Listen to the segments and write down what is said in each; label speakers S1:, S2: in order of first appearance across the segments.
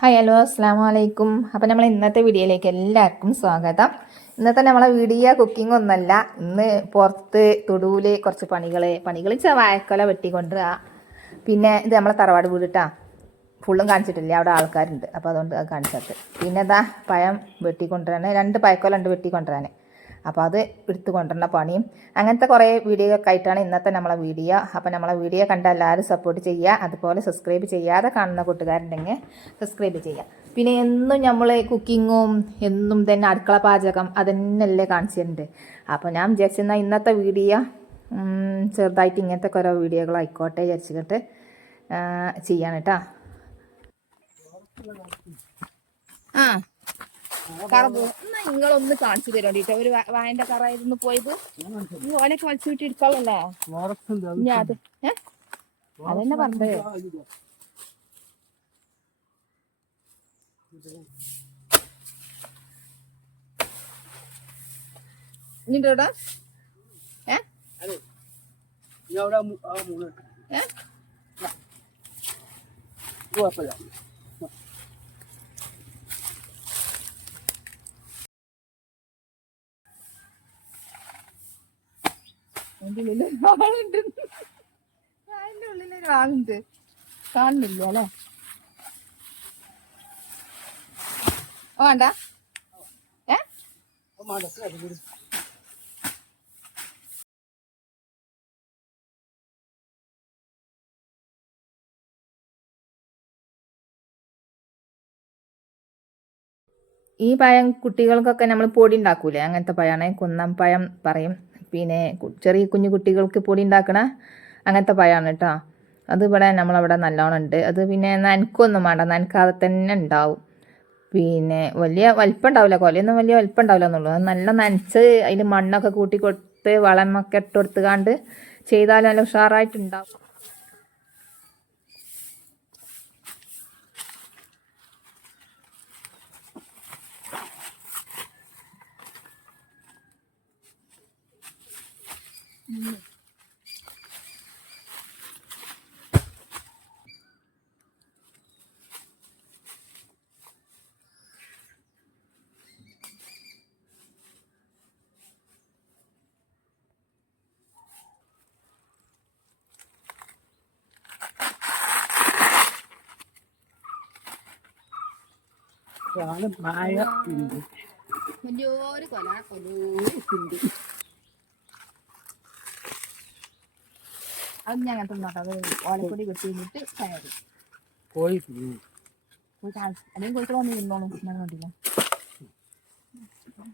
S1: Hi hello അസ്സാം വലൈക്കും അപ്പം നമ്മൾ ഇന്നത്തെ വീഡിയോയിലേക്ക് എല്ലാവർക്കും സ്വാഗതം. ഇന്നത്തെ നമ്മളെ വീഡിയോ കുക്കിംഗ് ഒന്നല്ല. ഇന്ന് പുറത്ത് തൊടുവിൽ കുറച്ച് പണികൾ പണികൾ വായക്കൊല വെട്ടിക്കൊണ്ടുവരിക പിന്നെ ഇത് നമ്മളെ തറവാട് വീടിട്ടാ ഫുള്ളും കാണിച്ചിട്ടില്ല? അവിടെ ആൾക്കാരുണ്ട്. അപ്പോൾ അതുകൊണ്ട് അത് കാണിച്ചത്. പിന്നെ ഇതാ പഴം വെട്ടിക്കൊണ്ടുവരാൻ രണ്ട് പഴക്കൊല ഉണ്ട് വെട്ടിക്കൊണ്ടുവരാൻ അപ്പോൾ അത് എടുത്തു കൊണ്ടുവരുന്ന പണിയും അങ്ങനത്തെ കുറേ വീഡിയോ ഒക്കെ ആയിട്ടാണ് ഇന്നത്തെ നമ്മളെ വീഡിയോ അപ്പോൾ നമ്മളെ വീഡിയോ കണ്ട എല്ലാവരും സപ്പോർട്ട് ചെയ്യുക. അതുപോലെ സബ്സ്ക്രൈബ് ചെയ്യാതെ കാണുന്ന കൂട്ടുകാരുണ്ടെങ്കിൽ സബ്സ്ക്രൈബ് ചെയ്യുക. പിന്നെ എന്നും നമ്മൾ കുക്കിങ്ങും എന്നും തന്നെ അടുക്കള പാചകം അതന്നെയല്ലേ കാണിച്ചിട്ടുണ്ട്. അപ്പോൾ ഞാൻ വിചാരിച്ചിരുന്ന ഇന്നത്തെ വീഡിയോ ചെറുതായിട്ട് ഇങ്ങനത്തെ കുറേ വീഡിയോകളായിക്കോട്ടെ വിചാരിച്ചിട്ട് ചെയ്യാൻ കേട്ടോ. ആ. കറ നിങ്ങളൊന്ന് കാണിച്ചു തരോണ്ടിട്ടോ ഒരു വായന്റെ കറായിരുന്നു പോയത്. ഓനൊക്കെ വലിച്ചു വിട്ട് എടുക്കാളല്ലേ ഞാൻ അത് അതെന്നെ പറഞ്ഞത്. ഇനിട്ടോ ഏ? ഏ? അതിന്റെ ഉള്ളിൽ ഒരാളുണ്ട്. അതിന്റെ ഉള്ളിൽ ഒരാളുണ്ട്. കാണുന്നില്ല അല്ലേ? വേണ്ട. ഏ? ഈ പഴം കുട്ടികൾക്കൊക്കെ നമ്മൾ പൊടി ഉണ്ടാക്കൂലേ? അങ്ങനത്തെ പഴമാണ് കുന്നം പഴം പറയും. പിന്നെ ചെറിയ കുഞ്ഞു കുട്ടികൾക്ക് പൊടി ഉണ്ടാക്കണ അങ്ങനത്തെ പഴമാണ് കേട്ടോ അത് ഇവിടെ നമ്മളവിടെ നല്ലോണം ഉണ്ട്. അത് പിന്നെ നനക്കൊന്നും വേണ്ട നനക്കാതെ തന്നെ ഉണ്ടാവും. പിന്നെ വലിയ വലിപ്പം ഉണ്ടാവില്ല കൊലയൊന്നും വലിയ വലിപ്പം ഉണ്ടാവില്ല അത് നല്ല നനച്ച് അതിൽ മണ്ണൊക്കെ കൂട്ടി കൊടുത്ത് വളമൊക്കെ ഇട്ട് കൊടുത്തുകാണ്ട് ചെയ്താൽ നല്ല ഉഷാറായിട്ടുണ്ടാവും.
S2: Rồi, nó
S1: mai á. Mình vô đấy quả đá quả đu. അത് ഞാൻ അങ്ങനത്തെ നോക്കാം. അത് ഓലപ്പൊടി വെട്ടി കഴിഞ്ഞിട്ട് കയറി
S2: കോഴി
S1: അല്ലെങ്കിൽ ഞാൻ കണ്ടില്ല.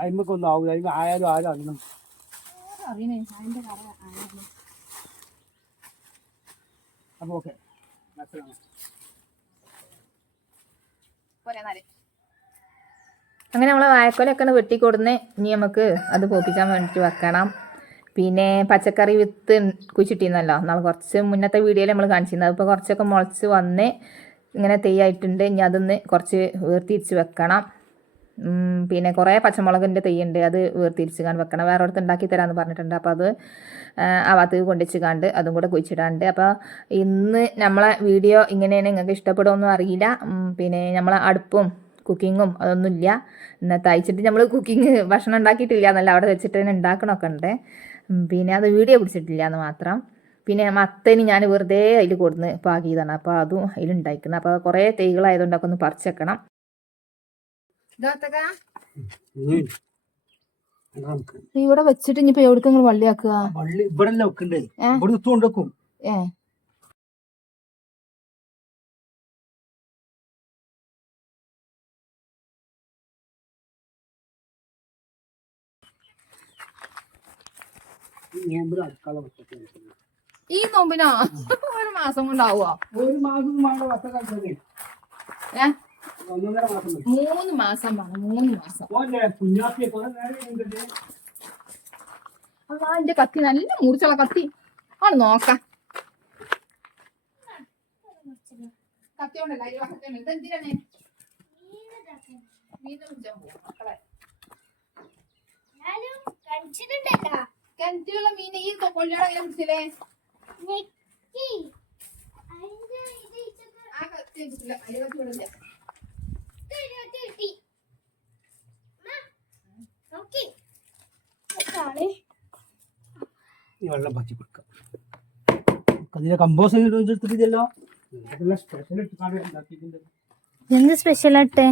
S2: അയിമക്കൊന്നും ആവില്ല അയിമ ആയാലും ആരും അറിയണം.
S1: അറിയണേ. അതിന്റെ കറ ആയാലും
S2: അപ്പോൾ ഓക്കെ.
S1: പോരെ നാല്. അങ്ങനെ നമ്മൾ വാഴക്കൊലൊക്കെ വെട്ടിക്കൊടുന്ന് ഇനി നമുക്ക് അത് പോപ്പിച്ചാൻ വേണ്ടിയിട്ട് വെക്കണം. പിന്നെ പച്ചക്കറി വിത്ത് കുഴിച്ചിട്ടിരുന്നല്ലോ. നമ്മൾ കുറച്ച് മുന്നത്തെ വീഡിയോയിൽ നമ്മൾ കാണിച്ചിരുന്നത്. അതിപ്പോൾ കുറച്ചൊക്കെ മുളച്ച് വന്ന് ഇങ്ങനെ തെയ്യായിട്ടുണ്ട്. ഇനി അതൊന്ന് കുറച്ച് വേർതിരിച്ച് വെക്കണം. പിന്നെ കുറേ പച്ചമുളകിന്റെ തെയ്യുണ്ട്. അത് വേർതിരിച്ച് കാണ്ട് വെക്കണം. വേറെ അടുത്ത് ഉണ്ടാക്കി തരാമെന്ന് പറഞ്ഞിട്ടുണ്ട്. അപ്പോൾ അത് ആ, ഭാഗത്ത് കൊണ്ടുവച്ച് കാണ്ട് അതും കൂടെ കുഴിച്ചിടാണ്ട്. അപ്പോൾ ഇന്ന് നമ്മളെ വീഡിയോ ഇങ്ങനെയാണ്. നിങ്ങൾക്ക് ഇഷ്ടപ്പെടുമെന്നും അറിയില്ല. പിന്നെ നമ്മളെ അടുപ്പും കുക്കിങ്ങും അതൊന്നുമില്ല. ഇന്നത്തെ അയച്ചിട്ട് നമ്മൾ കുക്കിങ് ഭക്ഷണം ഉണ്ടാക്കിയിട്ടില്ല എന്നല്ല. അവിടെ വെച്ചിട്ട് തന്നെ ഉണ്ടാക്കണമൊക്കെ ഉണ്ട്. പിന്നെ അത് വീഡിയോ പിടിച്ചിട്ടില്ല എന്ന് മാത്രം. പിന്നെ മത്തന് ഞാൻ വെറുതെ അതിൽ കൊടുന്ന് പാകിയതാണ്. അപ്പോൾ അതും അതിലുണ്ടായിക്കുന്നത് അപ്പോൾ കുറേ തൈകളായതുകൊണ്ട് ഒക്കെ ഒന്ന് പറിച്ചേക്കണം. ഇവിടെ വെച്ചിട്ട് ഇനിയിപ്പോ എവിടേക്ക് നിങ്ങൾ വള്ളിയാക്കുക?
S2: വള്ളി ഇവിടെ വെക്കണ്ടേ?
S1: ഏ?
S2: ഇവിടെ ഈ നോമ്പിൽ അടുക്കള വെച്ചിട്ട്
S1: ഈ നോമ്പിനോ ഒരു മാസം കൊണ്ടാവോ
S2: ഒരു മാസം വേണ്ട വത്ത കളിച്ചത്
S1: ഏ
S2: ഒന്നൊന്നര മാസം മതി.
S1: മൂന്ന് മാസം വേണം മൂന്ന് മാസം അല്ലാ എന്റെ കത്തി നല്ല മൂർച്ചുള്ള കത്തി ആണ് നോക്കാം കത്തിയോണ്ടല്ല. ഇതെന്തിനാണ് മീൻ മക്കളെ കിണറ്റിലുള്ള മീൻ ഈ കൊള്ളിയോടെ എങ്ങനെ പിടിച്ചില്ലേ ആ കത്തി കിട്ടില്ല അയ്യോ ചൂടില്ല ഈ
S2: വെള്ളം പറ്റി കൊടുക്കാം. അതിന്റെ കമ്പോസ് എടുത്തിട്ടില്ലല്ലോ
S3: എന്ത് സ്പെഷ്യൽ ആട്ടെ?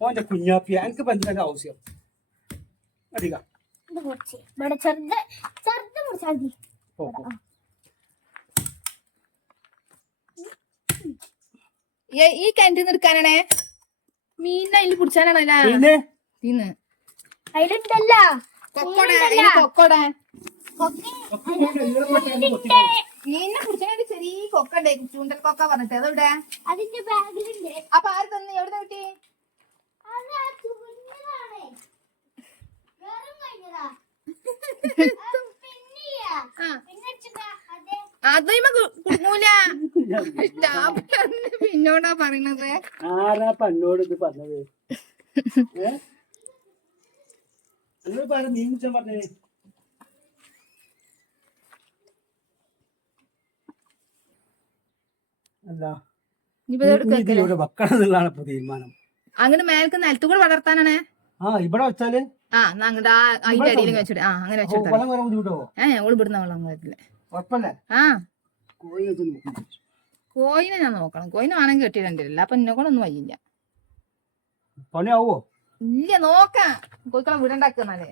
S2: ഓന്റെ കുഞ്ഞാപ്പിയ എനിക്ക് പഞ്ചായത്ത് ആവശ്യം? അധികം
S3: ഇത് മുറിച്ച്. ഇവിടെ ചെറുത് ചെറുത് മുറിച്ചാൽ മതി.
S2: ഓ ഓ.
S1: ഈ കിണറ്റിൽ നിന്ന് എടുക്കാനാണേ? മീനിനെ അതിൽ പിടിച്ചാനാണല്ലേ
S2: പിന്നെ
S1: തിന്ന്
S3: അതിലുണ്ടല്ല.
S1: മീനിനെ പിടിച്ചാനായിട്ട് ചെറിയ കൊക്കണ്ടേ? ചൂണ്ടൽ കൊക്ക പറഞ്ഞിട്ട്. അതെവിടെ?
S3: അതിന്റെ ബാഗിലുണ്ട്.
S1: അപ്പൊ ആര് തന്നെ? എവിടെ കിട്ടി. കുടുങ്ങൂല. പിന്നോടാ പറയണത്.
S2: ആരാ പന്നോട് ഇത് പറഞ്ഞത്? നീ പറഞ്ഞേ. അല്ല. വെക്കണം എന്നുള്ളതാണ് ഇപ്പൊ തീരുമാനം.
S1: അങ്ങനെ മേൽക്ക് നിലത്തു വളർത്താനാണേ വളർത്താനാണ്.
S2: ആ ഇവിടെ വെച്ചാൽ
S1: ആ അങ്ങോട്ട് ആ അതിന്റെ അടിയിൽ വെച്ചിട്ട് ആ അങ്ങനെ ഏ ഓൾ ഇവിടുന്ന വെള്ളം വരില്ല ആ. കോയിനെ ഞാൻ നോക്കണം. കോയിനെ വേണമെങ്കിൽ കെട്ടിടണ്ടില്ല അപ്പൊ എന്നെ കൊണ്ടൊന്നും വയ്യില്ല.
S2: പണിയാവോ?
S1: ഇല്ല നോക്കാം. കോയിക്കളെ വീടുണ്ടാക്കുന്നാലേ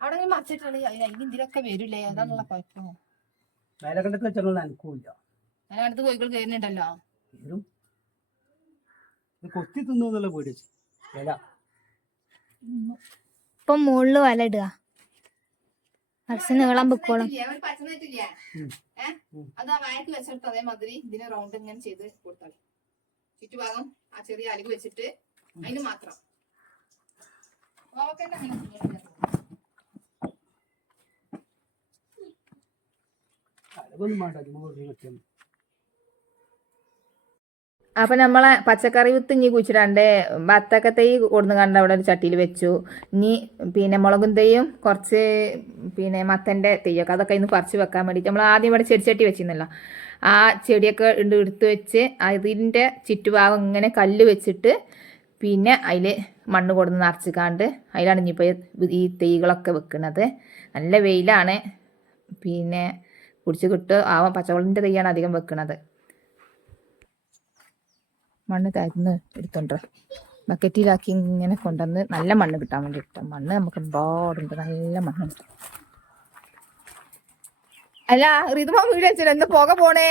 S1: അവിടെ ഇതിലൊക്കെ വരില്ലേ അതാണുള്ള കുഴപ്പം.
S2: വേലക്കണ്ടത്ത് വെച്ചാൽ
S1: കോയിക്കൾ കയറുന്നുണ്ടല്ലോ
S2: വരും ഇത് കൊത്തി തിന്നു എന്നുള്ള പേടി വെച്ച് വില.
S3: ഇപ്പൊ മുകളിൽ വല ഇടുക. കുറച്ച് നീളം പൊക്കോളും.
S1: അത് ആ വായക്ക് വെച്ചെടുത്ത് അതേമാതിരി ഇതിനെ റൗണ്ട് ഇങ്ങനെ ചെയ്ത് കൊടുത്താൽ ചുറ്റുഭാഗം ആ ചെറിയ അലിവ് വെച്ചിട്ട് അതിന് മാത്രം.
S2: വേണ്ട
S1: അപ്പൊ നമ്മളെ പച്ചക്കറി വിത്ത് ഇനി കുഴിച്ചിടാണ്ട് ബത്തക്ക തൈ കൊടുന്ന് കണ്ട് അവിടെ ഒരു ചട്ടിയിൽ വെച്ചു. ഇനി പിന്നെ മുളകും തൈയും കുറച്ച് പിന്നെ മത്തന്റെ തൈയൊക്കെ അതൊക്കെ ഇന്ന് പറിച്ച് വെക്കാൻ വേണ്ടിയിട്ട് നമ്മൾ ആദ്യം ഇവിടെ ചട്ടി വെച്ചിരുന്നല്ലോ. ആ ചെടിയൊക്കെ ഉണ്ട് എടുത്ത് വെച്ച് അതിന്റെ ചുറ്റുഭാഗം ഇങ്ങനെ കല്ല് വെച്ചിട്ട് പിന്നെ അതിൽ മണ്ണ് കൊടുന്ന് നിറച്ചിക്കാണ്ട് അതിലാണ് ഇനിയിപ്പോൾ ഈ തൈകളൊക്കെ വെക്കുന്നത് നല്ല വെയിലാണ്. പിന്നെ കുടിച്ച് കിട്ടും. ആവാം പച്ചവളിന്റെ തൈയാണ് അധികം വെക്കുന്നത് മണ്ണ് തരുന്ന് എടുത്തോണ്ട് ബക്കറ്റിലാക്കി ഇങ്ങനെ കൊണ്ടുവന്ന് നല്ല മണ്ണ് കിട്ടാൻ വേണ്ടി വേണ്ടിയിട്ട്. മണ്ണ് നമുക്ക് ഒരുപാടുണ്ട്. നല്ല മണ്ണുണ്ട് അല്ല റിതുമ വീട് വെച്ചിട്ട് എന്ത് പോക പോണേ?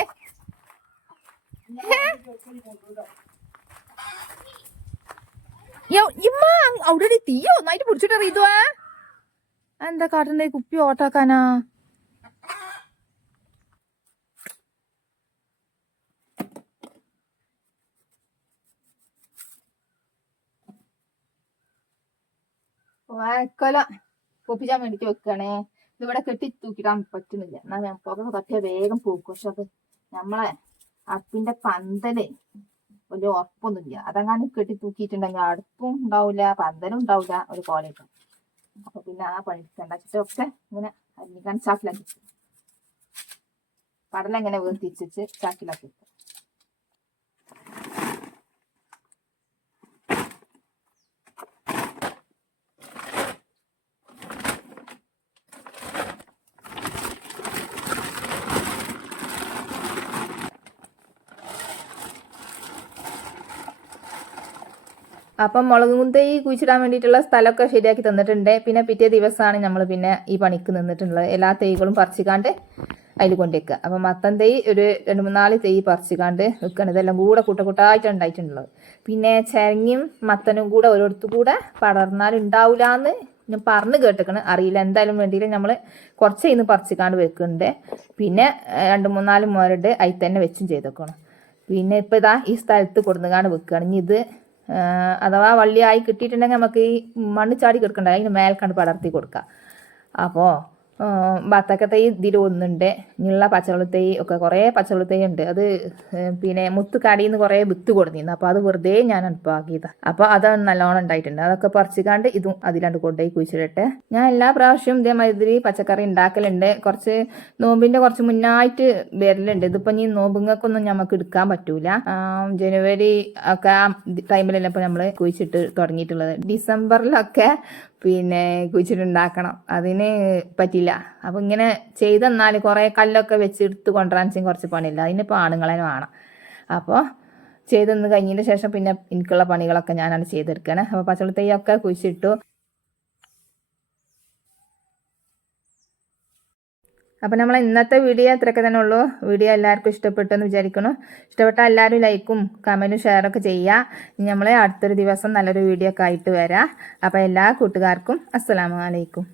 S1: ഇമ്മ അവിടെ തീയോ ഒന്നായിട്ട് പിടിച്ചിട്ടാ റിതുവാ? എന്താ കാട്ടണ്ടേ കുപ്പി ഓട്ടാക്കാനാ? വാഴക്കൊല പൊപ്പിച്ചാൻ വേണ്ടിട്ട് വെക്കണേ. ഇതിവിടെ കെട്ടി തൂക്കിടാൻ പറ്റുന്നില്ല. എന്നാ ഞാൻ പുറത്ത് തട്ടിയ വേഗം പൂക്കും. പക്ഷെ അത് നമ്മളെ അടുപ്പിന്റെ പന്തൽ വലിയ ഉറപ്പൊന്നുമില്ല. അതങ്ങാനും കെട്ടി തൂക്കിയിട്ടുണ്ടെങ്കിൽ അടുപ്പും ഉണ്ടാവില്ല പന്തലും ഉണ്ടാവില്ല ഒരു കോലേക്കും അപ്പൊ പിന്നെ ആ പണി കണ്ടച്ചിട്ടൊക്കെ ഇങ്ങനെ അരിഞ്ഞിക്കാൻ ചാക്കിലാക്കി. കടല ഇങ്ങനെ വേർതിരിച്ച് ചാക്കിലാക്കി അപ്പം മുളകും തൈ കുഴിച്ചിടാൻ വേണ്ടിയിട്ടുള്ള സ്ഥലമൊക്കെ ശരിയാക്കി തന്നിട്ടുണ്ട്. പിന്നെ പിറ്റേ ദിവസമാണ് നമ്മൾ പിന്നെ ഈ പണിക്ക് നിന്നിട്ടുള്ളത്. എല്ലാ തൈകളും പറിച്ചിക്കാണ്ട് അതിൽ കൊണ്ടുവയ്ക്കുക. അപ്പം മത്തൻ തൈ ഒരു രണ്ട് മൂന്നാൽ തൈ പറിച്ചിക്കാണ്ട് വെക്കണം. ഇതെല്ലാം കൂടെ കൂട്ടക്കൂട്ടായിട്ടുണ്ടായിട്ടുള്ളത് പിന്നെ ചരങ്ങിയും മത്തനും കൂടെ ഓരോരുത്തു കൂടെ പടർന്നാൽ എന്ന് ഞാൻ പറഞ്ഞു കേട്ടിക്കണ് അറിയില്ല. എന്തായാലും വേണ്ടിയില്ല നമ്മൾ കുറച്ച് ഇന്ന് പറിച്ചിക്കാണ്ട് വെക്കുന്നുണ്ട്. പിന്നെ രണ്ട് മൂന്നാൽ മുരട് അതിൽ തന്നെ വെച്ചും ചെയ്തേക്കണം പിന്നെ ഇപ്പം ഇതാ ഈ സ്ഥലത്ത് കൊടുന്നുകാണ്ട് വെക്കുകയാണ് ഇനി ഇത് അഥവാ വള്ളിയായി കിട്ടിയിട്ടുണ്ടെങ്കിൽ നമുക്ക് ഈ മണ്ണ് ചാടി കിടക്കണ്ട അതിന് മേൽക്കണ്ട് പടർത്തി കൊടുക്കുക അപ്പോൾ ബത്തക്ക തൈ ഇതിൽ ഒന്നുണ്ട്. ഇനിയുള്ള പച്ചവെള്ള തൈ ഒക്കെ കുറേ പച്ചവെള്ള തൈ ഉണ്ട്. അത് പിന്നെ മുത്ത് കടിയിൽ നിന്ന് കുറേ വിത്ത് കൊടുത്തിരുന്നു അപ്പോൾ അത് വെറുതെ ഞാൻ അനുപ്പാക്കിയതാണ് അപ്പോൾ അത് നല്ലോണം ഉണ്ടായിട്ടുണ്ട്. അതൊക്കെ പറിച്ചിക്കാണ്ട് ഇതും അതിലാണ്ട് കൊണ്ടുപോയി കുഴിച്ചിടട്ടെ. ഞാൻ എല്ലാ പ്രാവശ്യവും ഇതേമാതിരി പച്ചക്കറി ഉണ്ടാക്കലുണ്ട്. കുറച്ച് നോമ്പിന്റെ കുറച്ച് മുന്നായിട്ട് വരലുണ്ട്. ഇതിപ്പോൾ ഇനി നോമ്പുങ്ങൾക്കൊന്നും നമുക്ക് എടുക്കാൻ പറ്റൂല. ജനുവരി ഒക്കെ ആ ടൈമിലല്ല ഇപ്പോൾ നമ്മൾ കുഴിച്ചിട്ട് തുടങ്ങിയിട്ടുള്ളത്. ഡിസംബറിലൊക്കെ പിന്നെ കുഴിച്ചിട്ടുണ്ടാക്കണം. അതിന് പറ്റില്ല. അപ്പം ഇങ്ങനെ ചെയ്തെന്നാൽ കുറേ കല്ലൊക്കെ വെച്ച് എടുത്ത് കൊണ്ടുവരാൻ കുറച്ച് പണിയില്ല. അതിനിപ്പോൾ ആണുങ്ങളെ വേണം. അപ്പോൾ ചെയ്തെന്ന് കഴിഞ്ഞതിന് ശേഷം പിന്നെ എനിക്കുള്ള പണികളൊക്കെ ഞാനാണ് ചെയ്തെടുക്കണേ. അപ്പോൾ പച്ചവെള്ള തൈയൊക്കെ കുഴിച്ചിട്ടു. അപ്പം നമ്മൾ ഇന്നത്തെ വീഡിയോ അത്രയൊക്കെ തന്നെ ഉള്ളൂ. വീഡിയോ എല്ലാവർക്കും ഇഷ്ടപ്പെട്ടെന്ന് വിചാരിക്കുന്നു. ഇഷ്ടപ്പെട്ടാൽ എല്ലാവരും ലൈക്കും കമന്റും ഷെയറൊക്കെ ചെയ്യുക. നമ്മൾ അടുത്തൊരു ദിവസം നല്ലൊരു വീഡിയോ ഒക്കെ ആയിട്ട് വരാം. അപ്പോൾ എല്ലാ കൂട്ടുകാർക്കും അസ്സാം അലൈക്കും.